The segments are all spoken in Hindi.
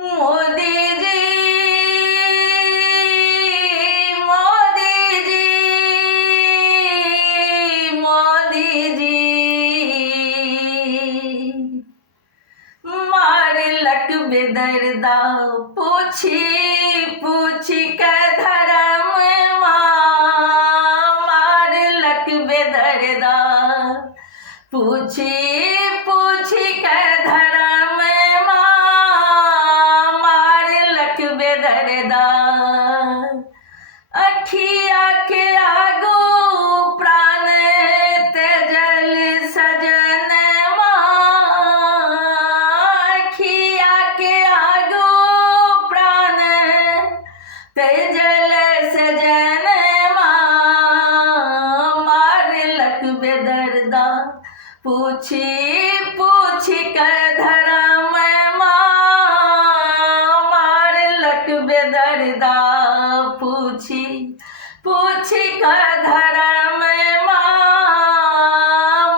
मोदी जी, मोदी जी, मोदी जी, मारलक बेदर्दा पूछी पूछी के धर्म मारलक बेदर्दा पूछी पूछी के धर्म मारलक बेदर्दा अखिया के आगू प्राण तेजल सजन अखिया के आगू प्राण तेजल सजन मारलक बेदर्दा पूछी पूछी कर धर्म मारलक बेदर्दा पूछी पूछी कर धर्म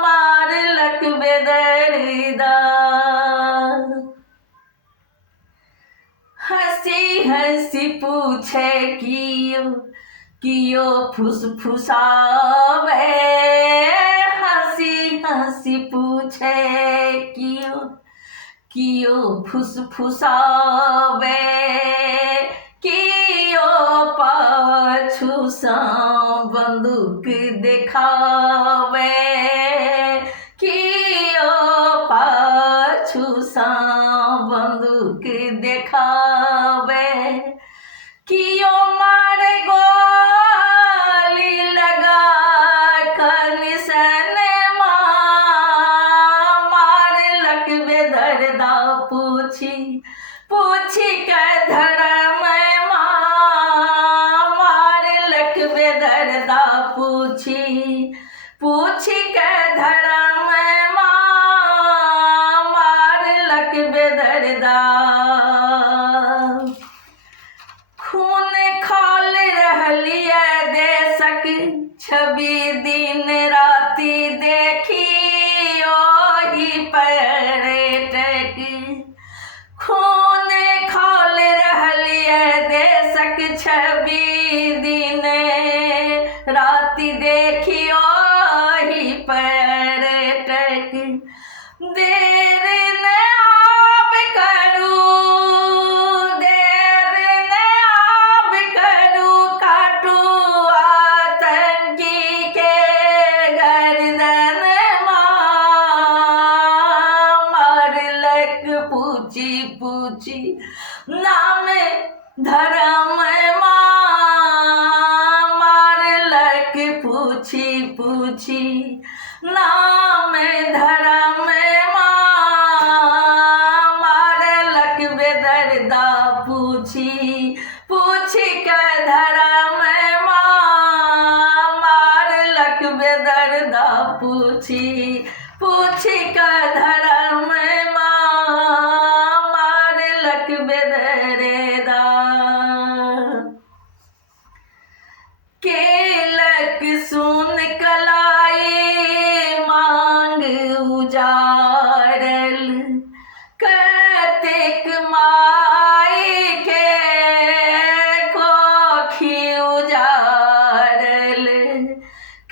मारलक बेदर्दा हंसी हंसी पूछे कियो फुसफुसावे हंसी हंसी पूछे कियो फुसफुसावे कियो पाछू सा बंदूक दिखावे कियो पाछू सा बंदूक दिखावे कियो मारे गोली लगा कर निशान मारलक बेदर्दा पूछी पूछी कर धर्म मारलक बेदर्दा पूछी पूछी कर धर्म मारलक बेदर्दा खून खोल रहलिए देशक छवि दिन राति देखी ओही पर्यटक खून खोल रहलिए देशक छवि दिन राति देखी ओही पर्यटक देर न आब करू देर न आब करू काटू आतंकी के गर्दन मारलक पूछी पूछी नाम धर्म मारलक पूछी पूछी नाम धर्म मारलक बेदर्दा पूछी पूछी कर धर्म मारलक बेदर्दा पूछी पूछी कर धर्म मारलक बेदर्दा केलक सुन कलाई मांग उजारल कतेक माई के कोखी उजारल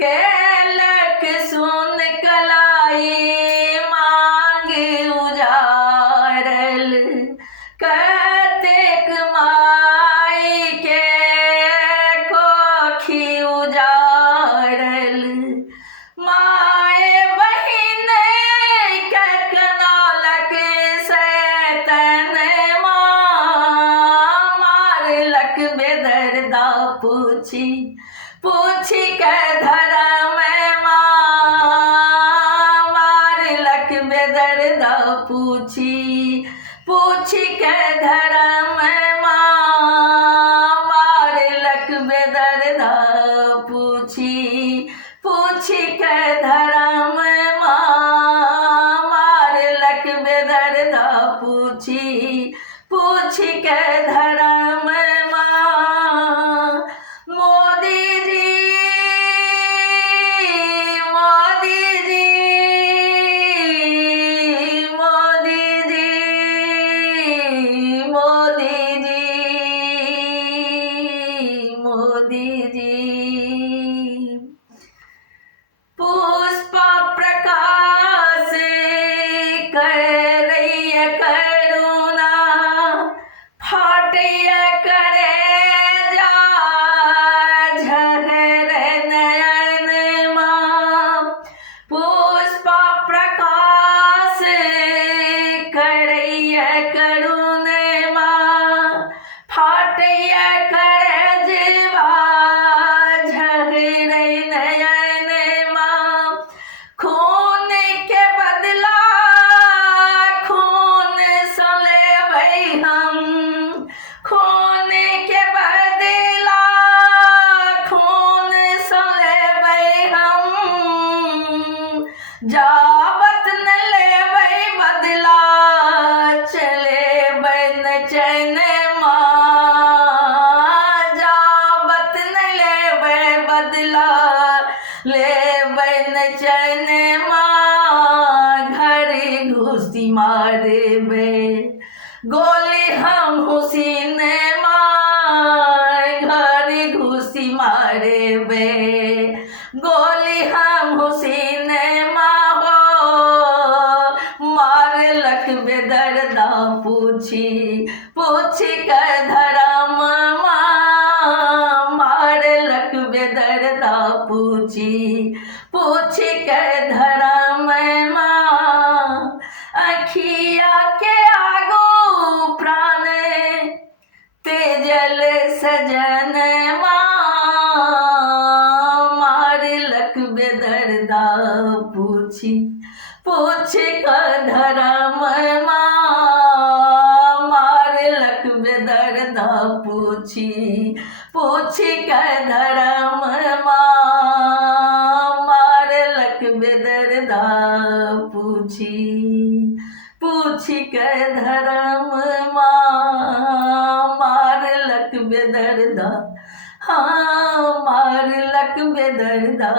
केलक सुन कलाई मांग उजारल कतेक माई के कोखी उजारल माए बहिन के कनौलक सैतन मारलक बेदर्दा पूछी पूछी के धर्म मारलक बेदर्दा पूछी पूछी के धर्म मारलक बेदर्दा पूछी पूछी के धर्म मारलक बेदर्दा पूछी पूछी के धर्म मोदी जी, मोदी जी, मोदी जी, करुण माँ फाटय कर जीवा झगड़े नयन माँ खून के बदला खून सँ लेबै हम खून के बदला खून सँ लेबै हम जाबत न लेबै बदला चलेबै न चैन जाबत न लेबै बदला लेबै न चैन घर घुसी मारेबै गोली हम हुसीन घर घुसी मारेबै गोली हम हुसीन हो मारलक बेदर्दा पूछी पूछी कर धर्म मारलक बेदर्दा पूछी पूछी कर धर्म अखिया के आगू प्राण तेजल सजन मारलक बेदर्दा पूछी पूछी कर धर्म मारलक बेदर्दा पूछी पूछी कर धर्म मारलक बेदर्दा पूछी पूछी कर धर्म मारलक बेदर्दा हाँ मारलक बेदर्दा